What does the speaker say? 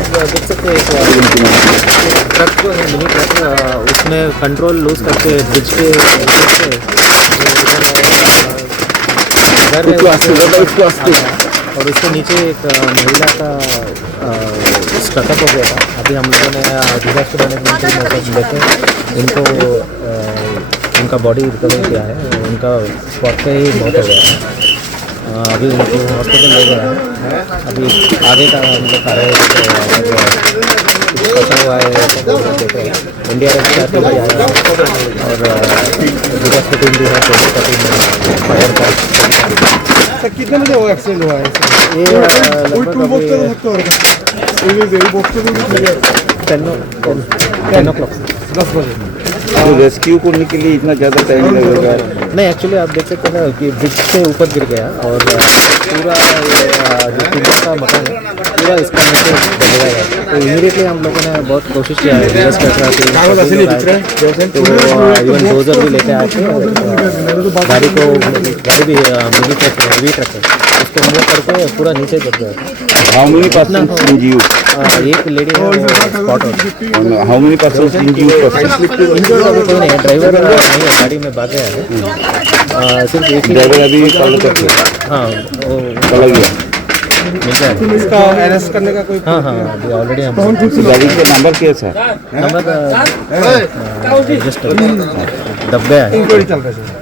आप देख सकते हैं ट्रक जो है मिनी ट्रक उसने कंट्रोल लूज करके ब्रिज के और उसके नीचे एक महिला का स्टकअप हो गया था। अभी हम लोगों ने डिजास्टर मैनेजमेंट लेके उनको उनका बॉडी रिकवर किया है। उनका स्पॉट पे ही मौत हो गया है। अभी उनको हॉस्पिटल ले गया है। अभी आगे का हम लोग कार्य फंसा हुआ है इंडिया रेड का टीम आया और डिजास्टर टीम भी है, पुलिस का टीम है, फायर का। कितने बजे वो एक्सीडेंट हुआ है? ये लगभग 10 o'clock 10 बजे। तो रेस्क्यू करने के लिए इतना ज़्यादा टाइम लगेगा? नहीं, एक्चुअली आप देख सकते हैं कि ब्रिज से ऊपर गिर गया और पूरा जो टीम का मकान है पूरा इसका नीचे चलेगा। तो इमीडिएटली हम लोगों ने बहुत कोशिश किया है रिवर्स कर रहा तो इवन डोजर भी लेके आए थे। गाड़ी भी मिनी ट्रक हेवी ट्रक है उसको मूव करके पूरा नीचे गिर गया। How many persons इंज्यूर्ड? एक लेडी है spot out. How many persons इंज्यूर्ड? Injured अभी कोई नहीं है, ड्राइवर नहीं है, गाड़ी में भाग गया है। सिर्फ एक ही ड्राइवर अभी कॉल करके हाँ वो चला गया। मिल जाएगा। इसका अरेस्ट करने का कोई हाँ हाँ अभी ऑलरेडी हम गाड़ी का नंबर क्या था? नंबर जस्ट दब गया है। इंक्वायरी चल रहा है।